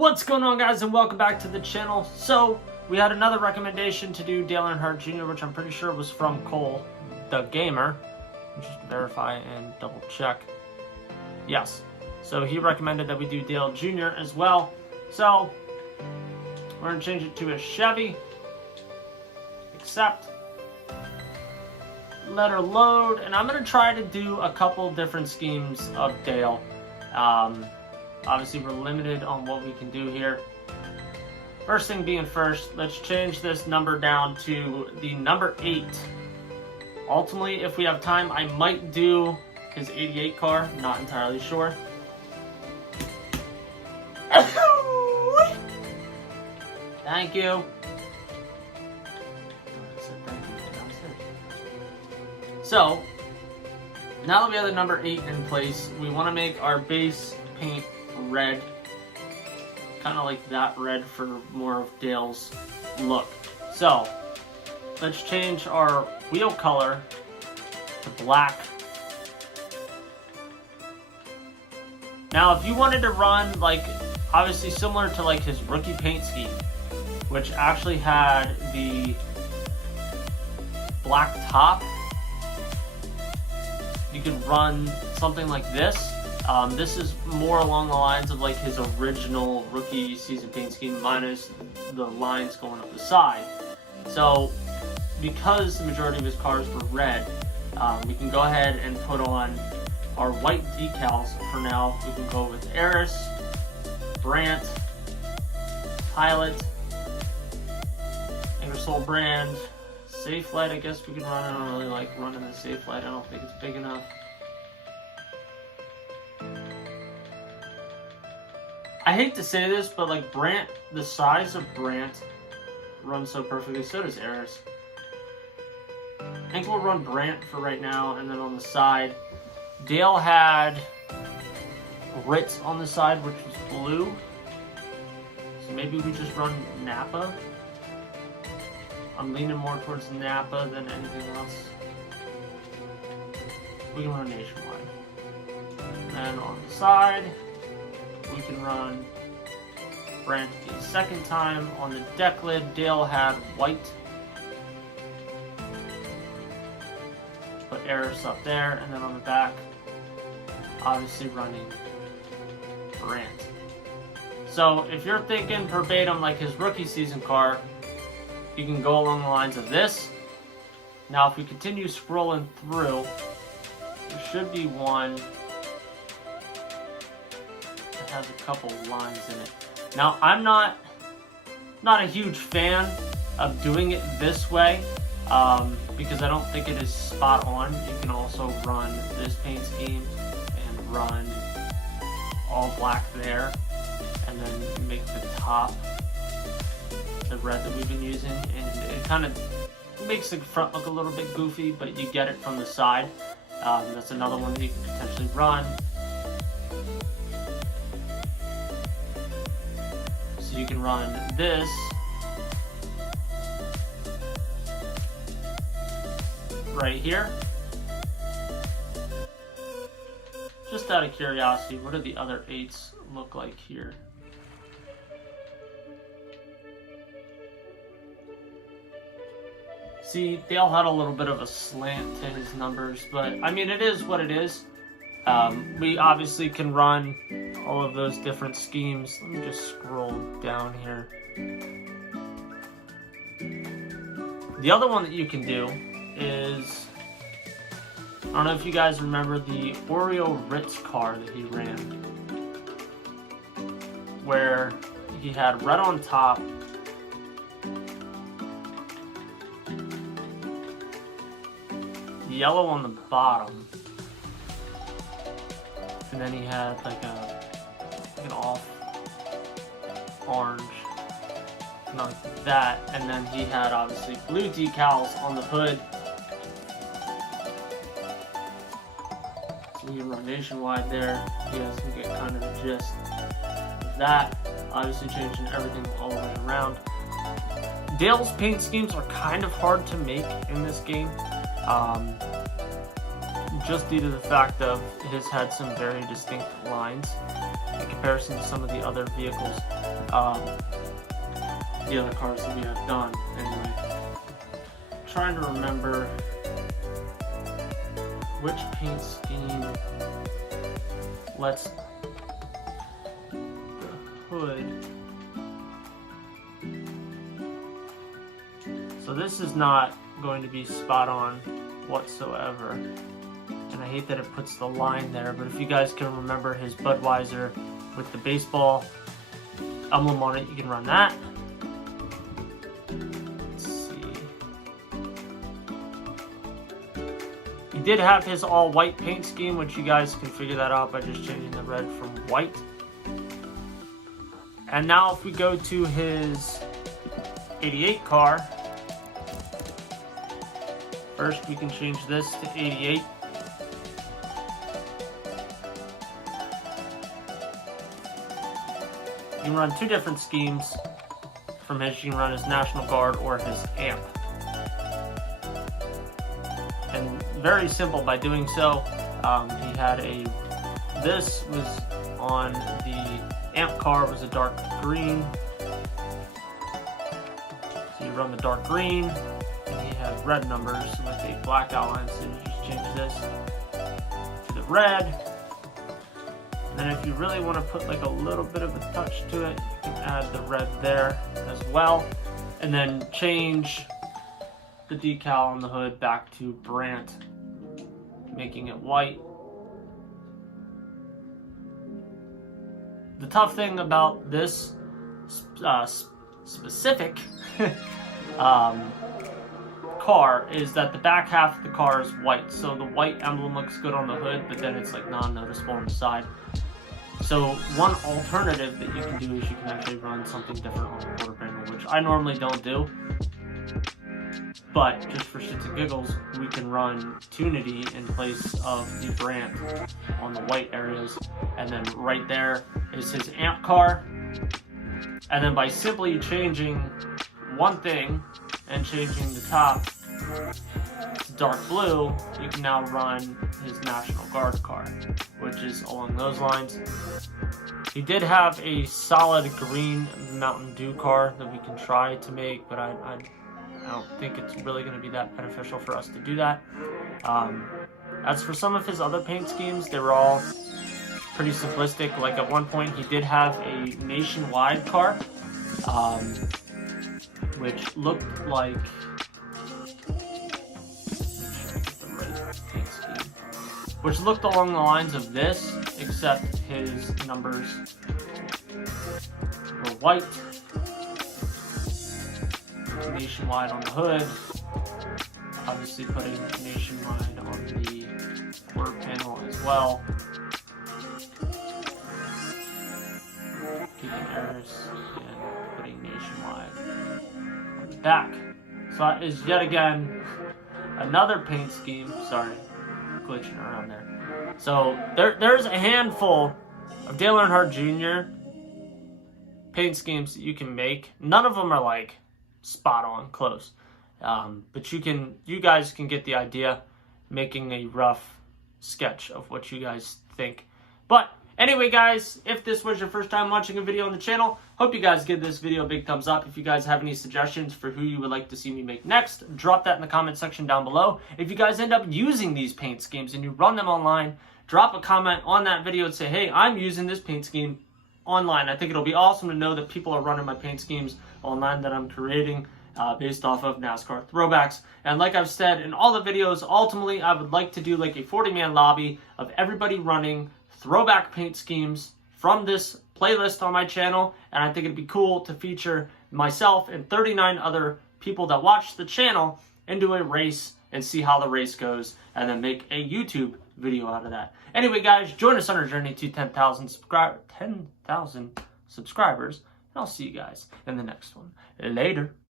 What's going on, guys, and welcome back to the channel. So we had another recommendation to do Dale Earnhardt Jr., which I'm pretty sure was from Cole the Gamer. Just verify and double check. Yes, so he recommended that we do Dale Jr. as well. So we're gonna change it to a Chevy. Accept. Let her load, and I'm gonna try to do a couple different schemes of Dale. Obviously, we're limited on what we can do here. First thing being first, let's change this number down to the number 8. Ultimately, if we have time, I might do his 88 car. Not entirely sure. Thank you. So, now that we have the number 8 in place, we want to make our base paint red, kind of like that red for more of Dale's look. So let's change our wheel color to black. Now if you wanted to run like obviously similar to like his rookie paint scheme, which actually had the black top, you could run something like this. This is more along the lines of like his original rookie season paint scheme minus the lines going up the side. So because the majority of his cars were red, we can go ahead and put on our white decals for now. We can go with Eris, Brandt, Pilot, Ingersoll Brand, Safe Light. I guess we can run. I don't really like running the Safe Light. I don't think it's big enough. I hate to say this, but like Brandt, the size of Brandt runs so perfectly. So does Eris. I think we'll run Brandt for right now, and then on the side, Dale had Ritz on the side, which was blue. So maybe we just run Napa. I'm leaning more towards Napa than anything else. We can run Nationwide. And on the side, we can run Brandt the second time. On the deck lid, Dale had white. Put Eris up there, and then on the back, obviously running Brandt. So if you're thinking verbatim like his rookie season car, you can go along the lines of this. Now if we continue scrolling through, there should be one has a couple lines in it. Now I'm not a huge fan of doing it this way because I don't think it is spot on. You can also run this paint scheme and run all black there, and then make the top the red that we've been using, and it kind of makes the front look a little bit goofy, but you get it from the side. That's another one that you can potentially run. You can run this right here. Just out of curiosity, what do the other 8s look like here? See, Dale had a little bit of a slant to his numbers, but I mean, it is what it is. We obviously can run all of those different schemes. Let me just scroll down here. The other one that you can do is, I don't know if you guys remember the Oreo Ritz car that he ran, where he had red on top, yellow on the bottom, and then he had like an off orange, like that, and then he had obviously blue decals on the hood. So you can run Nationwide there. You guys can get kind of the gist of that. Obviously changing everything all the way around. Dale's paint schemes are kind of hard to make in this game. just due to the fact of his had some very distinct lines in comparison to some of the other vehicles, the other cars that we have done. Anyway, I'm trying to remember which paint scheme lets the hood. So this is not going to be spot on whatsoever, and I hate that it puts the line there, but if you guys can remember his Budweiser with the baseball emblem on it, you can run that. Let's see. He did have his all white paint scheme, which you guys can figure that out by just changing the red from white. And now if we go to his 88 car, first, we can change this to 88. You can run two different schemes from his. You can run his National Guard or his AMP. And very simple by doing so. He had this was on the AMP car, was a dark green. So you run the dark green. He had red numbers with a black outline, so you just change this to the red. And then if you really want to put like a little bit of a touch to it, you can add the red there as well. And then change the decal on the hood back to Brandt, making it white. The tough thing about this specific car is that the back half of the car is white, so the white emblem looks good on the hood, but then it's like non-noticeable on the side. So one alternative that you can do is you can actually run something different on the quarter panel, which I normally don't do, but just for shits and giggles, we can run Tunity in place of the Brandt on the white areas, and then right there is his AMP car. And then by simply changing one thing and changing the top to dark blue, you can now run his National Guard car, which is along those lines. He did have a solid green Mountain Dew car that we can try to make, but I don't think it's really going to be that beneficial for us to do that. As for some of his other paint schemes, they were all pretty simplistic. Like at one point he did have a Nationwide car, which looked like along the lines of this, except his numbers were white. Nationwide on the hood, obviously putting Nationwide on the quarter panel as well. Keeping errors and putting Nationwide on the back. So that is yet again another paint scheme. Sorry, glitching around there. So there's a handful of Dale Earnhardt Jr. paint schemes that you can make. None of them are like spot on close, but you guys can get the idea, making a rough sketch of what you guys think. But anyway, guys, if this was your first time watching a video on the channel, hope you guys give this video a big thumbs up. If you guys have any suggestions for who you would like to see me make next, drop that in the comment section down below. If you guys end up using these paint schemes and you run them online, drop a comment on that video and say, hey, I'm using this paint scheme online. I think it'll be awesome to know that people are running my paint schemes online that I'm creating based off of NASCAR Throwbacks. And like I've said in all the videos, ultimately I would like to do like a 40-man lobby of everybody running throwback paint schemes from this playlist on my channel, and I think it'd be cool to feature myself and 39 other people that watch the channel into a race and see how the race goes, and then make a YouTube video out of that. Anyway, guys, join us on our journey to 10,000 subscribers, and I'll see you guys in the next one. Later.